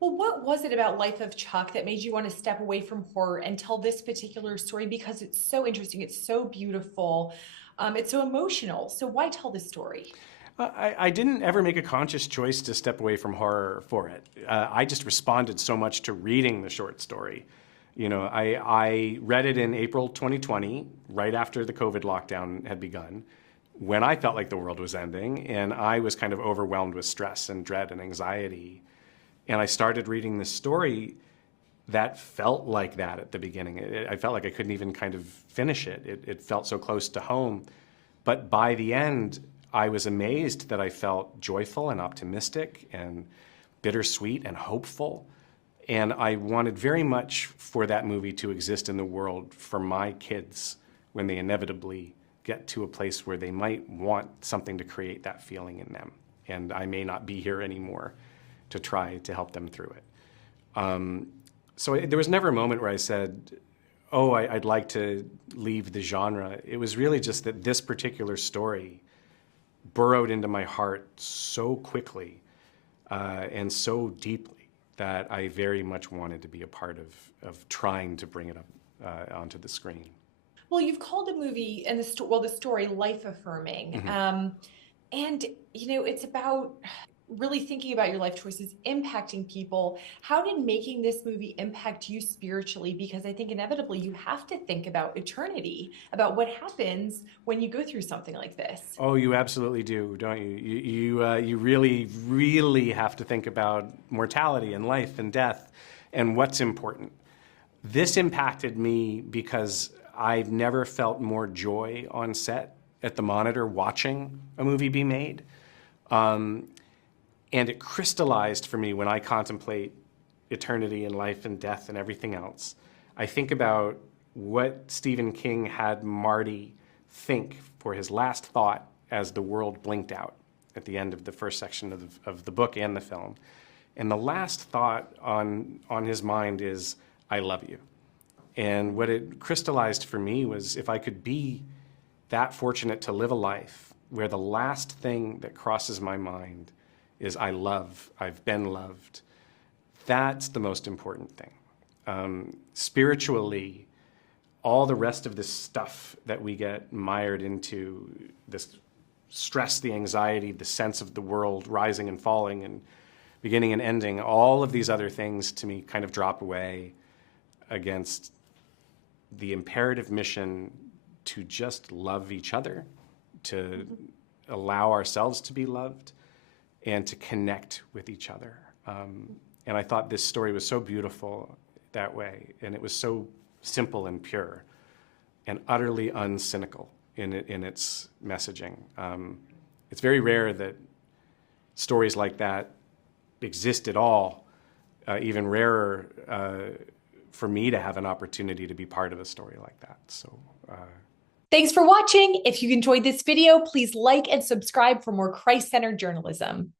Well, what was it about Life of Chuck that made you want to step away from horror and tell this particular story? Because it's so interesting, it's so beautiful, it's so emotional. So why tell this story? I didn't ever make a conscious choice to step away from horror for it. I just responded so much to reading the short story. I read it in April 2020, right after the COVID lockdown had begun, when I felt like the world was ending, and I was kind of overwhelmed with stress and dread and anxiety. And I started reading this story that felt like that at the beginning. I felt like I couldn't even kind of finish it. It felt so close to home. But by the end, I was amazed that I felt joyful and optimistic and bittersweet and hopeful. And I wanted very much for that movie to exist in the world for my kids when they inevitably get to a place where they might want something to create that feeling in them. And I may not be here anymore to try to help them through it. There was never a moment where I said, oh, I'd like to leave the genre. It was really just that this particular story burrowed into my heart so quickly and so deeply that I very much wanted to be a part of trying to bring it up onto the screen. Well, you've called the movie and the story life affirming. Mm-hmm. And it's about really thinking about your life choices impacting people. How did making this movie impact you spiritually? Because I think inevitably you have to think about eternity, about what happens when you go through something like this. Oh, you absolutely do, don't you? You really, really have to think about mortality and life and death and what's important. This impacted me because I've never felt more joy on set at the monitor watching a movie be made. And it crystallized for me when I contemplate eternity and life and death and everything else. I think about what Stephen King had Marty think for his last thought as the world blinked out at the end of the first section of the book and the film. And the last thought on his mind is, I love you. And what it crystallized for me was if I could be that fortunate to live a life where the last thing that crosses my mind is I love, I've been loved, that's the most important thing. Spiritually, all the rest of this stuff that we get mired into, this stress, the anxiety, the sense of the world rising and falling and beginning and ending, all of these other things to me kind of drop away against the imperative mission to just love each other, to allow ourselves to be loved, and to connect with each other. And I thought this story was so beautiful that way, and it was so simple and pure, and utterly uncynical in its messaging. It's very rare that stories like that exist at all, even rarer for me to have an opportunity to be part of a story like that. So. Thanks for watching. If you enjoyed this video, please like and subscribe for more Christ-centered journalism.